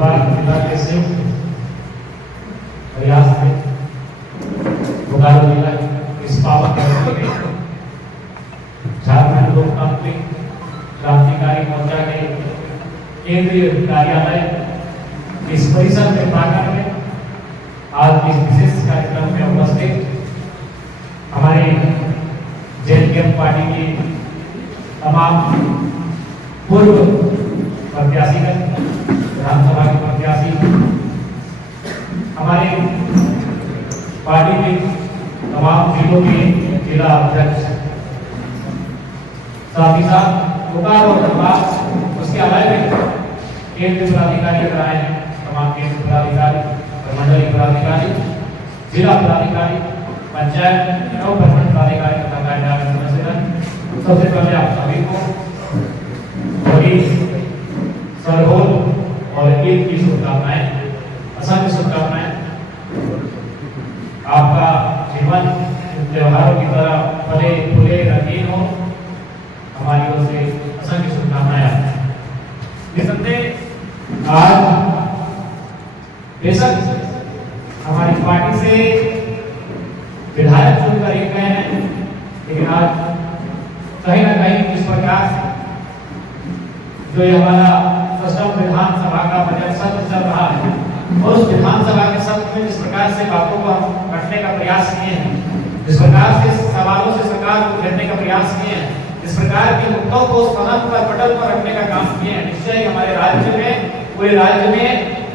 विभाग जिला के संयुक्त प्रयास से बोकारो जिला इस पावन धरती पे झारखंड लोकतांत्रिक क्रांतिकारी मोर्चा के केंद्रीय कार्यालय इस परिसर में प्रांगण में आज इस विशेष कार्यक्रम में उपस्थित हमारे जेएनकेएम पार्टी की तमाम पूर्व प्रत्याशीगण, विधानसभा के प्रत्याशी, हमारे पार्टी के तमाम जिलों के जिला अध्यक्ष, साथ ही साथ बोकारो और धनबाद, उसके अलावा केंद्रीय पदाधिकारी आए हैं, तमाम केंद्रीय पदाधिकारी, मंडलीय पदाधिकारी, जिला पदाधिकारी, पंचायत एवं प्रखंड पदाधिकारी तथा कार्यकारिणी सदस्यगण, सबसे पहले आप सभी को होली, सरहोल और ईद की शुभकामनाएं, असंख्य शुभकामनाएं। आपका जीवन त्योहारों की तरह फले फूले रंगीन हो, हमारी ओर से असंख्य शुभकामनाएं। निसंदेह आज बेशक हमारी पार्टी से विधायक चुनकर एक गए हैं, लेकिन आज कहीं ना कहीं इस प्रकार जो ये हमारा सदन विधानसभा का बजट सत्र चल रहा है और उस विधानसभा के सत्र में जिस प्रकार से बातों को हम रखने का प्रयास किए हैं, जिस प्रकार से सवालों से सरकार को घेरने का प्रयास किए हैं, जिस प्रकार के मुद्दों को सदन पर पटल पर रखने का काम किए हैं, निश्चय ही हमारे राज्य में, पूरे राज्य में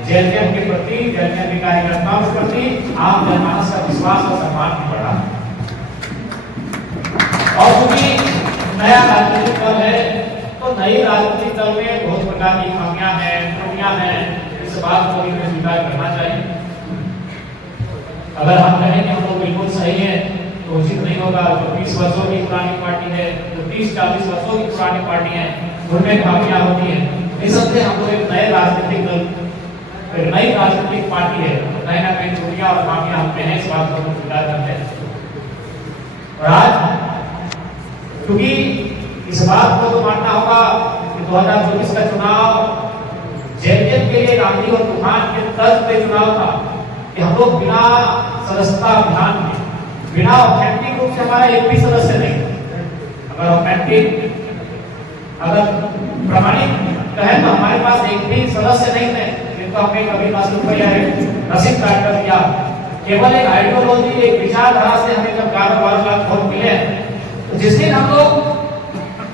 जेएनकेएम के प्रति, जेएनकेएम के कार्यकर्ताओं के प्रति आम जनमानस का विश्वास और सम्मान भी बढ़ा। और चूंकि नया राजनीतिक दल है तो नई राजनीतिक दल में बहुत प्रकार की खामियां हैं, त्रुटियां हैं, इस बात को भी स्वीकार करना चाहिए। अगर हम कहें कि हम लोग बिल्कुल सही है तो उचित नहीं होगा। जो 20 वर्षों की पुरानी पार्टी है, जो 30-40 वर्षों की पुरानी पार्टी है, उनमें खामियां होती हैं। निसंदेह हम लोग एक नए राजनीतिक दल, एक नई राजनीतिक पार्टी है, तो कहीं ना कहीं त्रुटियां और खामियां हम में हैं, इस बात को हम स्वीकार करते हैं। और आज क्योंकि इस बात को तो मानना होगा कि 2024 का चुनाव जेएनकेएम के लिए आंधी और तूफान के तर्ज पे चुनाव था कि हम लोग बिना सदस्यता अभियान के, बिना ऑथेंटिक रूप से हमारा एक भी सदस्य नहीं, अगर ऑथेंटिक, अगर प्रमाणिक कहें तो हमारे पास एक भी सदस्य नहीं थे जिनको हमने कभी 10 रुपया रसीद काट कर दिया। केवल एक आइडियोलॉजी, एक विचारधारा से हमें जब 11-12 लाख वोट मिले, तो जिस दिन हम लोग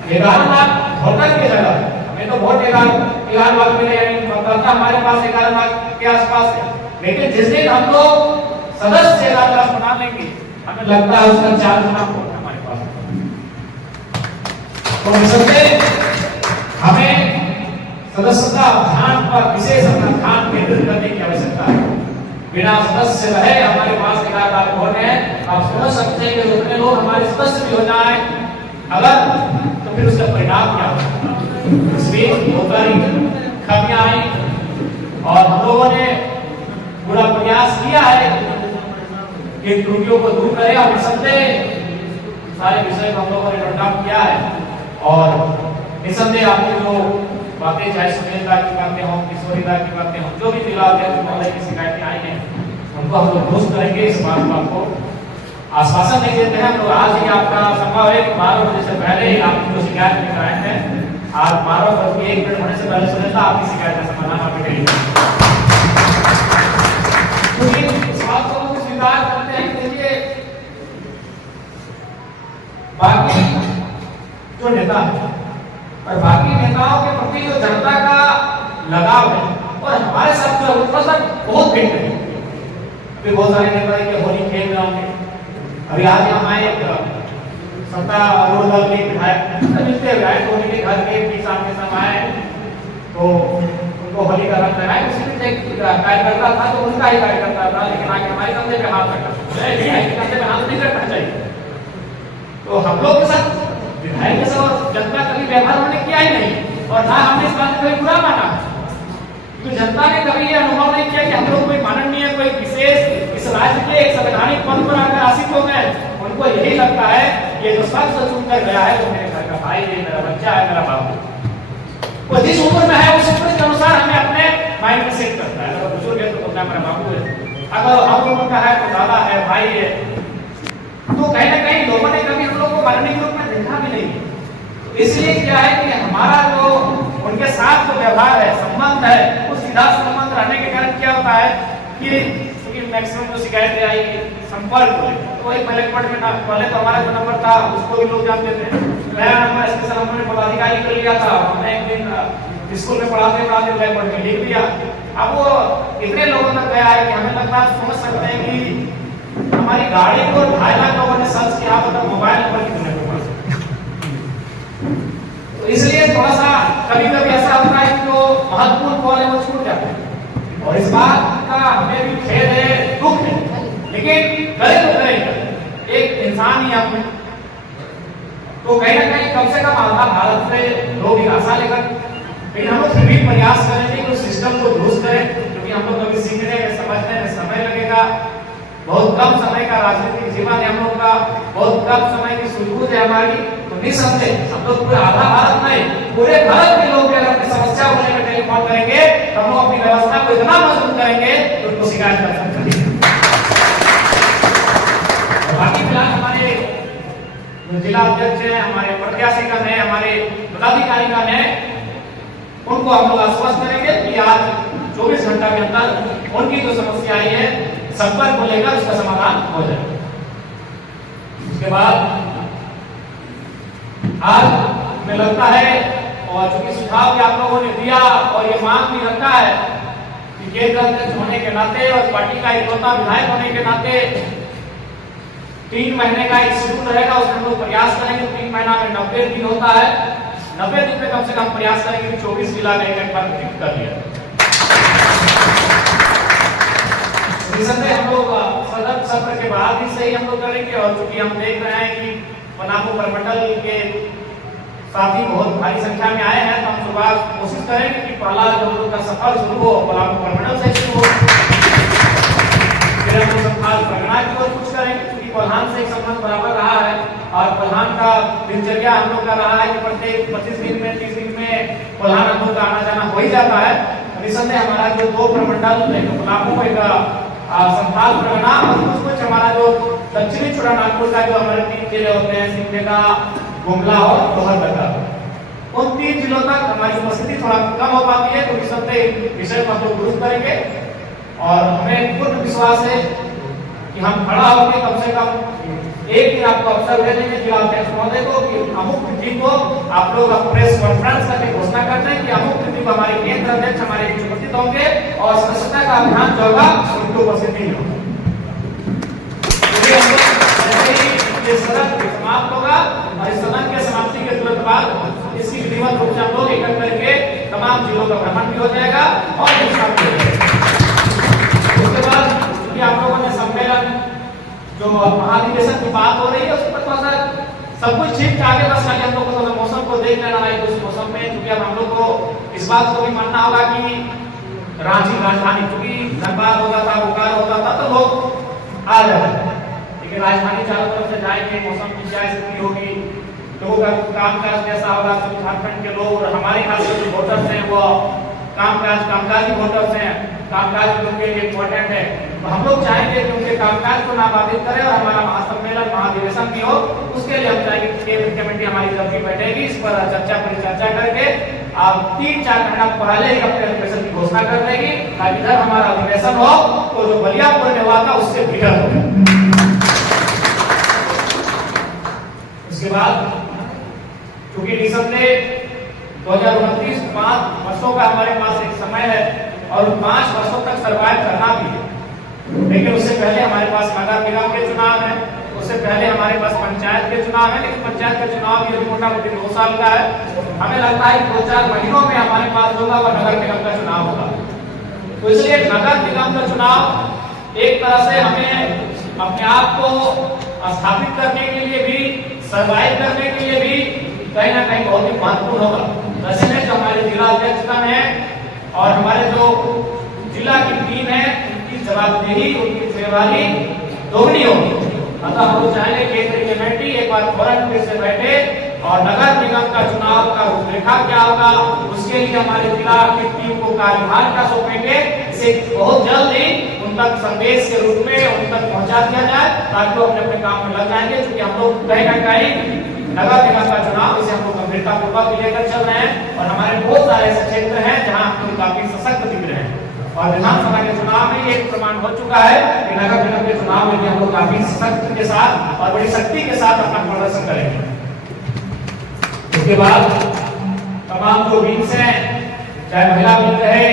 11 लाख वोटर की जगह, हमें तो वोट 11 लाख मिले, यानी मतदाता हमारे पास 11 लाख के आसपास है, लेकिन जिस दिन हम लोग सदस्य 11 लाख बना लेंगे, हमें लगता है उसका 4 गुना वोट हमारे पास। तो निसंदेह हमें सदस्यता अभियान पर विशेष ध्यान केंद्रित करने की आवश्यकता है। बिना सदस्य रहे हमारे पास 11 लाख वोट हैं, आप समझ सकते हैं कि उतने लोग हमारे सदस्य भी हो जाए अगर, तो फिर उसका परिणाम क्या होगा। इसमें बहुत सारी खामियां आई और हम लोगों ने पूरा प्रयास किया है कि त्रुटियों को दूर करें। और निसंदेह सारे विषय को हम लोगों ने नोट डाउन किया है और निसंदेह आपने जो बातें, चाहे सुनीलता की बातें हों, किशोरीदा की बातें हों, जो भी जिला अध्यक्ष महोदय की शिकायतें आई हैं, उनको हम लोग दुरुस्त करेंगे। इस बात को आपको आश्वासन नहीं देते हैं। तो आज ही आपका संभव है कि 12 बजे से पहले ही आपकी जो शिकायत लेकर आए हैं, आज 12:01 होने से पहले सुनीलता आपकी शिकायत का समाधान आप करेंगे। क्योंकि इस बात को हम स्वीकार करते हैं कि देखिए बाकी जो नेता है और बाकी नेताओं के प्रति जो जनता का लगाव है और हमारे साथ जो उत्पन्न बहुत भिन्न है। अभी बहुत सारे नेता के होली खेल रहे होंगे। अभी आज हम आए एक सत्ता दल के विधायक मिलते विधायक होली के घर के भी सामने आए तो उनको होली का रंग लगाए। उसी में एक कार्यकर्ता था तो उनका ही कार्यकर्ता था, लेकिन आगे हमारे कंधे पे हाथ रखा, विधायक के कंधे पे हाथ नहीं रखना चाहिए। तो हम लोग के साथ विधायक के साथ जनता कभी व्यवहार उन्होंने किया ही नहीं और ना हमने इस बात को कभी बुरा माना। तो जनता ने कभी ये अनुभव नहीं किया कि हम लोग कोई माननीय, कोई विशेष इस राज्य के एक संवैधानिक पद पर आकर आसीन हो गए। उनको यही लगता है ये जो शख्स चुनकर गया है वो मेरे घर का भाई है, मेरा बच्चा है, मेरा बाबू। वो जिस उम्र में है उस उम्र के अनुसार हमें अपने माइंड में सेट भाई है, तो कहीं ना कहीं लोगों ने कभी हम लोग को मरने के रूप में देखा भी नहीं। इसलिए क्या है कि हमारा जो उनके साथ जो व्यवहार है, संबंध है, वो सीधा संबंध रहने के कारण क्या होता है कि मैक्सिमम जो शिकायतें आई संपर्क को लेकर, तो वही पहले में पहले तो हमारा जो नंबर था उसको भी लोग जानते थे, मेरा नंबर स्पेशल हमने पदाधिकारी कर लिया था, हमने एक दिन स्कूल में पढ़ाते पढ़ाते ब्लैक बोर्ड में लिख दिया। अब वो इतने लोगों तक गया है कि हमें लगता है, समझ सकते हैं कि हमारी गाड़ी को 2.5 लाख लोगों ने सर्च किया, मतलब मोबाइल नंबर कितने के पास। तो इसलिए थोड़ा सा कभी कभी ऐसा होता है कि जो महत्वपूर्ण कॉल है वो छूट जाते हैं, और इस बात का हमें भी खेद है, दुख है, लेकिन करे तो करेंगे, एक इंसान ही आपने, तो कहीं ना कहीं कम से कम आधा भारत से लोग एक आशा लेकर, लेकिन हम लोग फिर भी प्रयास करेंगे कि उस सिस्टम को दुरुस्त करें, क्योंकि हम लोग कभी सीखने में समझने में समय लगेगा। बहुत कम समय का राजनीतिक जीवन है हम लोग का, बहुत कम समय की सूझबूझ है हमारी, तो निसंदेह हम लोग पूरे आधा भारत नहीं, पूरे भारत के लोग अगर अपनी समस्या को लेकर टेलीफोन करेंगे तो हम लोग अपनी व्यवस्था को इतना मजबूत करेंगे तो उनको शिकायत कर सकते हैं। बाकी फिलहाल हमारे जिला अध्यक्ष है, हमारे प्रत्याशीगण है, हमारे पदाधिकारीगण है, उनको हम लोग आश्वस्त करेंगे कि आज 24 घंटा के अंदर उनकी जो समस्या आई है संपर्क को लेकर उसका समाधान हो जाए। उसके बाद आज हमें लगता है, और चूंकि सुझाव भी आप लोगों ने दिया और ये मांग भी रखा है कि केंद्र अध्यक्ष होने के नाते और पार्टी का इकलौता विधायक होने के नाते 3 महीने का एक शेड्यूल रहेगा, उसमें हम लोग प्रयास करेंगे। 3 महीना में 90 दिन होता है, 90 दिन में कम से कम प्रयास करेंगे कि 24 जिला का एक बार फिक्स कर लिया। हम लोग सदन सत्र के बाद ही से ही हम लोग करेंगे, और चूंकि हम देख रहे हैं कि पनामू प्रमंडल के साथी बहुत भारी संख्या में आए हैं, तो हम शुरुआत कोशिश करेंगे कि पहला जो हम लोग का सफर शुरू हो पनामू प्रमंडल से शुरू हो, फिर हम लोग संथाल परगना की ओर कुछ करेंगे, क्योंकि प्रधान से एक संबंध बराबर रहा है, और प्रधान का दिनचर्या हम लोग का रहा है कि प्रत्येक 25 दिन में 30 दिन में प्रधान हम लोग का आना जाना हो ही जाता है। निसंदेह हमारा जो 2 प्रमंडल, एक पनामू, एक संथाल परगना, और कुछ हमारा जो दक्षिणी छोटानागपुर का जो हमारे 3 जिले होते हैं, सिमडेगा, गुमला और लोहरदगा, उन 3 जिलों तक हमारी उपस्थिति थोड़ा कम हो पाती है, तो निसंदेह विषय को हम लोग दुरुस्त करेंगे। और हमें पूर्ण विश्वास है कि हम खड़ा होकर कम से कम एक दिन आपको अवसर दे देंगे जिला अध्यक्ष महोदय को कि अमुक तिथि को आप लोग प्रेस कॉन्फ्रेंस करके घोषणा करते हैं कि अमुक तिथि को हमारे केंद्र अध्यक्ष हमारे उपस्थित होंगे, और सदस्यता का अभियान जो होगा उनकी उपस्थिति में होगा। ये सदन समाप्त होगा, और इस सदन के समाप्ति के तुरंत बाद इसकी विधिवत रूप से हम लोग एकत्र करके तमाम जिलों का भ्रमण भी हो जाएगा, और उसके बाद क्योंकि आप लोगों ने सम्मेलन जो महाधिवेशन की बात हो रही है उस पर थोड़ा सा सब कुछ ठीक ठाक है, बस खाली हम लोग को थोड़ा मौसम को देख लेना है। उस मौसम में क्योंकि अब हम लोग को इस बात को भी मानना होगा कि रांची राजधानी, क्योंकि धनबाद होता था, बोकारो होता था, तो लोग आ जाते थे, लेकिन राजधानी चारों तरफ से जाएंगे, मौसम की क्या स्थिति होगी, लोगों का कामकाज कैसा होगा, झारखंड के लोग और हमारे खास जो वोटर्स हैं वो कामकाजी वोटर्स हैं, कामकाज उनके लिए इम्पोर्टेंट है, तो हम लोग चाहेंगे कि उनके कामकाज को ना बाधित करें और हमारा महासम्मेलन महाधिवेशन भी हो। उसके लिए हम चाहेंगे कि केंद्र कमेटी हमारी जब भी बैठेगी इस पर परिचर्चा करके आप 3-4 महीना पहले ही अपने अधिवेशन की घोषणा कर देगी, ताकि इधर हमारा अधिवेशन हो तो जो बलियापुर में हुआ था उससे बेहतर हो। उसके बाद क्योंकि निसंदेह 2029 5 वर्षों का हमारे पास एक समय है, और 5 वर्षों तक सर्वाइव करना भी है, लेकिन उससे पहले हमारे पास नगर निगम के चुनाव है, उससे पहले हमारे पास पंचायत के चुनाव है, लेकिन पंचायत के चुनाव भी मोटा-मोटी 2 साल का है। हमें लगता है कि 2-4 महीनों में हमारे पास होगा वह नगर निगम का चुनाव होगा। तो इसलिए नगर निगम का चुनाव एक तरह से हमें अपने आप को स्थापित करने के लिए भी, सर्वाइव करने के लिए भी कहीं ना कहीं बहुत ही महत्वपूर्ण होगा। वैसे में जो हमारे जिला अध्यक्षगण है और हमारे जो जिला की टीम है, उनकी जवाबदेही, उनकी जिम्मेवारी दोगुनी होगी। अतः हम लोग चाहेंगे केंद्रीय कमेटी एक बार फौरन फिर से बैठे और नगर निगम का चुनाव का रूपरेखा क्या होगा, उसके लिए हमारे जिला की टीम को कार्यभार क्या सौंपेंगे, इसे बहुत जल्द ही उन तक संदेश के रूप में उन तक पहुंचा दिया जाए, ताकि वो अपने अपने काम में लग जाएंगे। क्योंकि हम लोग कहीं ना कहीं नगर निगम का चुनाव इसे हम लोग गंभीरता पूर्वक लेकर चल रहे हैं, और हमारे बहुत सारे ऐसे क्षेत्र हैं जहां हम लोग काफी सशक्त दिख रहे हैं। और विधानसभा के चुनाव में ये प्रमाण हो चुका है कि नगर निगम के चुनाव में भी हम लोग काफी सशक्त के साथ और बड़ी शक्ति के साथ अपना प्रदर्शन करेंगे। उसके बाद तमाम जो विंग्स हैं, चाहे महिला विंग रहे,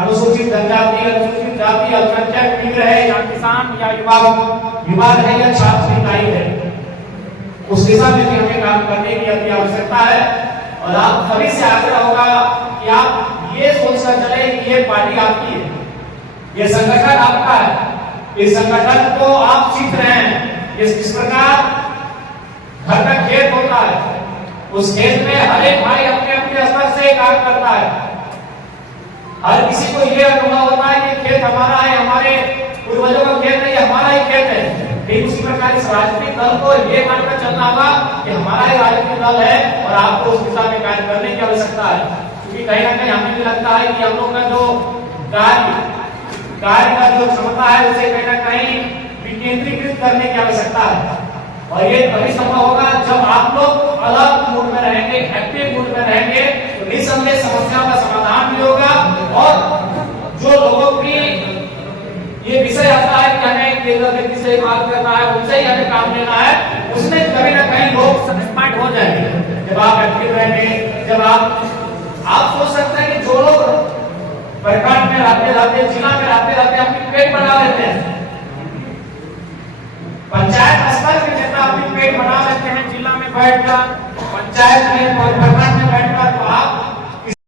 अनुसूचित जनजाति, अनुसूचित जाति, अल्पसंख्यक विंग रहे, या किसान या युवा रहे या छात्र इकाई है, उस दिशा में भी हमें काम करने की अति आवश्यकता है। और आप सभी से आग्रह होगा कि आप ये सोचकर चले कि ये पार्टी आपकी है, ये संगठन आपका है, इस संगठन को आप सीख रहे हैं। इस प्रकार घर का खेत होता है, उस खेत में हर एक भाई अपने अपने स्तर से काम करता है। हर किसी को ये अनुभव होता है कि खेत हमारा है, हमारे पूर्वजों का खेत नहीं, हमारा ही खेत है। ठीक उसी प्रकार इस राजनीतिक दल को ये मानकर चलना होगा कि हमारा ही राजनीतिक दल है और आपको उस दिशा में कार्य करने की आवश्यकता है। क्योंकि कहीं ना कहीं हमें भी लगता है कि हम लोग का जो कार्य का जो क्षमता है उसे कहीं ना कहीं विकेंद्रीकृत करने की आवश्यकता है। और ये तभी संभव होगा जब आप लोग अलग मूड में रहेंगे, एक्टिव मूड में रहेंगे, तो निसंदेह समस्याओं का समाधान भी होगा। और जो लोगों की ये विषय आता है कि हमें केंद्र व्यक्ति से बात करना है, उनसे ही हमें काम लेना है, उसमें कभी ना कहीं लोग सेटिस्फाइड हो जाएंगे जब आप एक्टिव रहेंगे। जब आप सोच सकते हैं कि जो लोग प्रखंड में रहते, जिला में रहते अपनी पेट बना लेते हैं, पंचायत स्तर पे जितना अपनी पेट बना लेते हैं, जिला में बैठकर, पंचायत में और प्रखंड में बैठकर, तो आप